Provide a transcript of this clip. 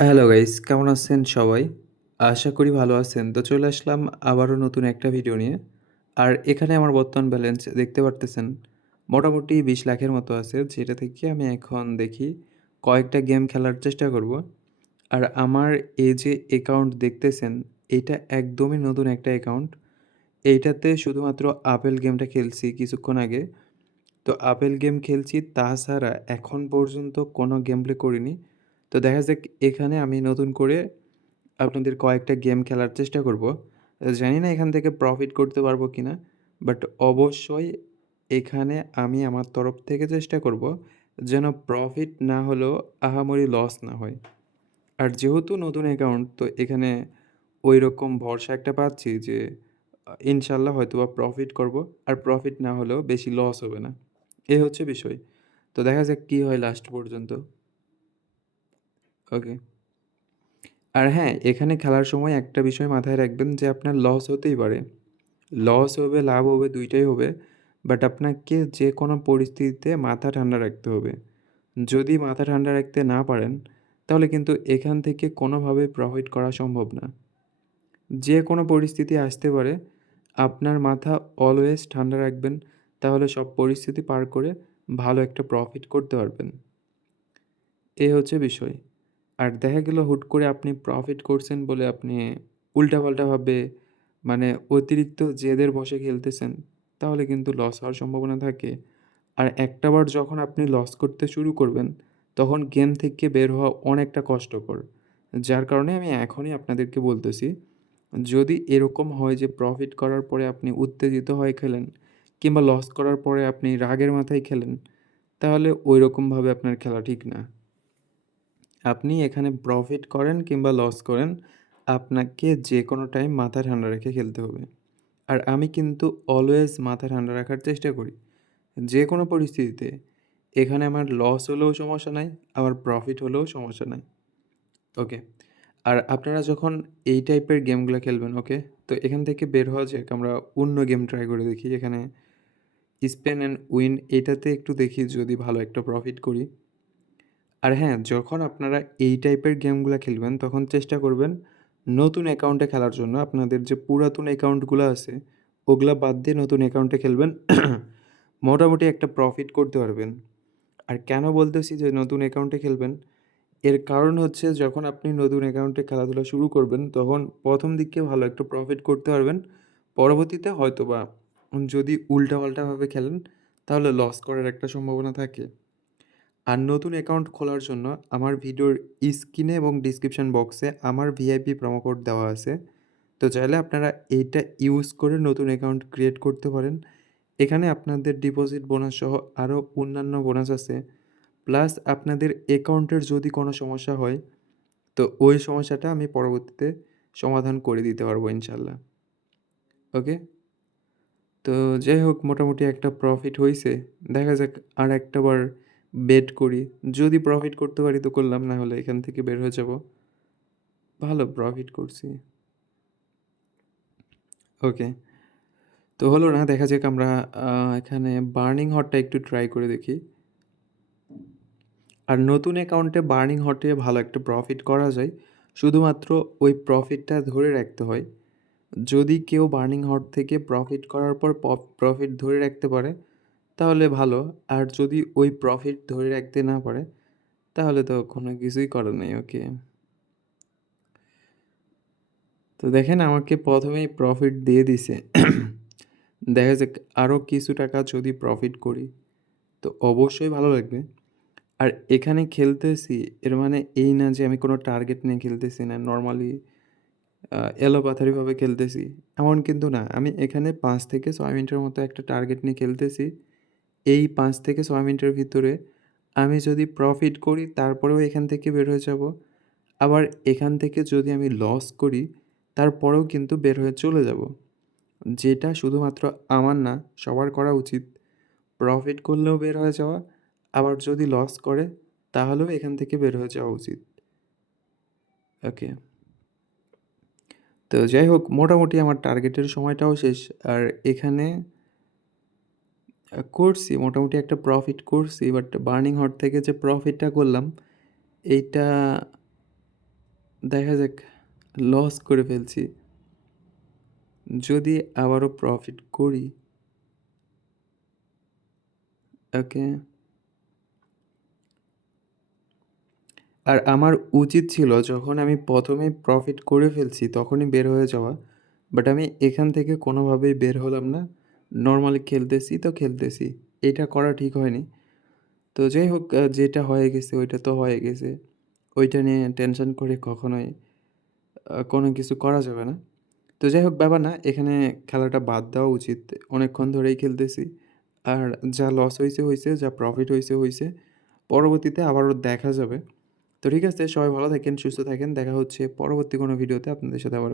Hello guys, কেমন আছেন সবাই? আশা করি ভালো আছেন। তো চলে আসলাম আবারও নতুন একটা ভিডিও নিয়ে। আর এখানে আমার বর্তমান ব্যালেন্স দেখতে পারতেছেন। মোটামুটি ২০ লাখের মতো আছে, যেটা থেকে আমি এখন দেখি কয়েকটা গেম খেলার চেষ্টা করব। আর আমার এই যে অ্যাকাউন্ট দেখতেছেন, এইটা একদমই নতুন একটা অ্যাকাউন্ট। এইটাতে শুধুমাত্র আপেল গেমটা খেলছি কিছুক্ষণ আগে। তো আপেল গেম খেলছি, তাছাড়া এখন পর্যন্ত কোনো গেম প্লে করিনি। তো দেখা যাক, এখানে আমি নতুন করে আপনাদের কয়েকটা গেম খেলার চেষ্টা করব। জানি না এখান থেকে প্রফিট করতে পারবো কিনা। বাট অবশ্যই এখানে আমি আমার তরফ থেকে চেষ্টা করব যেন প্রফিট না হলেও আহামরি লস না হয়। আর যেহেতু নতুন অ্যাকাউন্ট, তো এখানে ঐরকম ভরসা একটা পাচ্ছি যে ইনশাল্লাহ হয়তোবা প্রফিট করব। আর প্রফিট না হলেও বেশি লস হবে না। এই হচ্ছে বিষয়। তো দেখা যাক কি হয় লাস্ট পর্যন্ত। ওকে। আর হ্যাঁ, এখানে খেলার সময় একটা বিষয় মাথায় রাখবেন যে আপনার লস হতেই পারে। লস হবে, লাভ হবে, ২ টাই হবে। বাট আপনাকে যে কোনো পরিস্থিতিতে মাথা ঠান্ডা রাখতে হবে। যদি মাথা ঠান্ডা রাখতে না পারেন, তাহলে কিন্তু এখান থেকে কোনোভাবেই প্রফিট করা সম্ভব না। যে কোনো পরিস্থিতি আসতে পারে, আপনার মাথা অলওয়েজ ঠান্ডা রাখবেন, তাহলে সব পরিস্থিতি পার করে ভালো একটা প্রফিট করতে পারবেন। এই হচ্ছে বিষয়। আর দেখা গেল হুট করে আপনি প্রফিট করছেন বলে আপনি উল্টাপাল্টাভাবে মানে অতিরিক্ত জেদের বশে খেলতেছেন, তাহলে কিন্তু লস হওয়ার সম্ভাবনা থাকে। আর একটাবার যখন আপনি লস করতে শুরু করবেন, তখন গেম থেকে বের হওয়া অনেকটা কষ্টকর। যার কারণে আমি এখনই আপনাদেরকে বলতেছি, যদি এরকম হয় যে প্রফিট করার পরে আপনি উত্তেজিত হয়ে খেলেন কিংবা লস করার পরে আপনি রাগের মাথায় খেলেন, তাহলে ঐরকমভাবে আপনার খেলা ঠিক না। আপনি এখানে প্রফিট করেন কিংবা লস করেন, আপনাকে যেকোনো টাইম মাথা ঠান্ডা রেখে খেলতে হবে। আর আমি কিন্তু অলওয়েজ মাথা ঠান্ডা রাখার চেষ্টা করি। যেকোনো পরিস্থিতিতে। এখানে আমার লস হলেও সমস্যা নাই, আবার প্রফিট হলেও সমস্যা নাই। ওকে। আর আপনারা যখন এই টাইপের গেমগুলা খেলবেন, ওকে? তো এখান থেকে বের হওয়া যাক, আমরা অন্য গেম ট্রাই করে দেখি। এখানে স্পেন অ্যান্ড উইন এটাতে একটু দেখি যদি ভালো একটা প্রফিট করি। আর হ্যাঁ, যখন আপনারা এই টাইপের গেমগুলা খেলবেন, তখন চেষ্টা করবেন নতুন অ্যাকাউন্টে খেলার জন্য। আপনাদের যে পুরাতন অ্যাকাউন্টগুলো আছে, ওগুলা বাদ দিয়ে নতুন অ্যাকাউন্টে খেলবেন। মোটামুটি একটা প্রফিট করতে পারবেন। আর কেন বলতেছি যে নতুন অ্যাকাউন্টে খেলবেন? এর কারণ হচ্ছে, যখন আপনি নতুন অ্যাকাউন্টে খেলাধুলা শুরু করবেন, তখন ১ম দিকে ভালো একটা প্রফিট করতে পারবেন। পরবর্তীতে হয়তোবা যদি উল্টাপাল্টাভাবে খেলেন, তাহলে লস করার একটা সম্ভাবনা থাকে। আর নতুন অ্যাকাউন্ট খোলার জন্য আমার ভিডিওর স্ক্রিনে এবং ডিসক্রিপশন বক্সে আমার ভিআইপি প্রোমো কোড দেওয়া আছে। তো চাইলে আপনারা এইটা ইউজ করে নতুন অ্যাকাউন্ট ক্রিয়েট করতে পারেন। এখানে আপনাদের ডিপোজিট বোনাস সহ আরও অন্যান্য বোনাস আছে। প্লাস আপনাদের অ্যাকাউন্টের যদি কোনো সমস্যা হয়, তো ওই সমস্যাটা আমি পরবর্তীতে সমাধান করে দিতে পারবো ইনশাল্লাহ। ওকে? তো যাই হোক, মোটামুটি একটা প্রফিট হইছে। দেখা যাক আরেকটাবার বেট করি। যদি প্রফিট করতে পারি তো করলাম, না হলে এখান থেকে বের হয়ে যাবো। ভালো প্রফিট করছি। ওকে। তো হলো না, দেখা যাক আমরা এখানে বার্নিং হটটা একটু ট্রাই করে দেখি। আর নতুন অ্যাকাউন্টে বার্নিং হটে ভালো একটা প্রফিট করা যায়। শুধুমাত্র ওই প্রফিটটা ধরে রাখতে হয়। যদি কেউ বার্নিং হট থেকে প্রফিট করার পর প্রফিট ধরে রাখতে পারে, তাহলে ভালো। আর যদি ওই প্রফিট ধরে রাখতে না পারে, তাহলে তো কোনো কিছুই করার নেই। ওকে। তো দেখেন, আমাকে ১ম এই প্রফিট দিয়ে দিছে। দেখা যাক আরও কিছু টাকা যদি প্রফিট করি, তো অবশ্যই ভালো লাগবে। আর এখানে খেলতেছি, এর মানে এই না যে আমি কোনো টার্গেট নিয়ে খেলতেছি না। নরমালি এলোপাথারিভাবে খেলতেছি, এমন কিন্তু না। আমি এখানে ৫ থেকে ৬ মিনিটের মতো একটা টার্গেট নিয়ে খেলতেছি। এই ৫ থেকে ৬ মিনিটের ভিতরে আমি যদি প্রফিট করি, তারপরেও এখান থেকে বের হয়ে যাব। আবার এখান থেকে যদি আমি লস করি, তারপরেও কিন্তু বের হয়ে চলে যাব। যেটা শুধুমাত্র আমার না, সবার করা উচিত। প্রফিট করলেও বের হয়ে যাওয়া, আবার যদি লস করে, তাহলেও এখান থেকে বের হয়ে যাওয়া উচিত। ওকে। তো যাই হোক, মোটামুটি আমার টার্গেটের সময়টাও শেষ। আর এখানে করছি, মোটামুটি একটা প্রফিট করছি। বাট বার্নিং হট থেকে যে প্রফিটটা করলাম, এইটা দেখা যাক লস করে ফেলছি। যদি আবারও প্রফিট করি, ওকে। আর আমার উচিত ছিল যখন আমি ১ম এই প্রফিট করে ফেলছি তখনই বের হয়ে যাওয়া। বাট আমি এখান থেকে কোনোভাবেই বের হলাম না। নরমালি খেলতেছি তো খেলতেছি। এটা করা ঠিক হয়নি। তো যাই হোক যেটা হয়ে গেছে ওইটা তো হয়ে গেছে। ওইটা নিয়ে টেনশন করে কখনোই কোনো কিছু করা যাবে না। তো যাই হোক ব্যাপার না, এখানে খেলাটা বাদ দেওয়া উচিত। অনেকক্ষণ ধরেই খেলতেছি। আর যা লস হইছে, হইছে, যা প্রফিট হইছে, হইছে। পরবর্তীতে আবারও দেখা যাবে। তো ঠিক আছে, সবাই ভালো থাকেন, সুস্থ থাকেন। দেখা হচ্ছে পরবর্তী কোনো ভিডিওতে আপনাদের সাথে আবারও।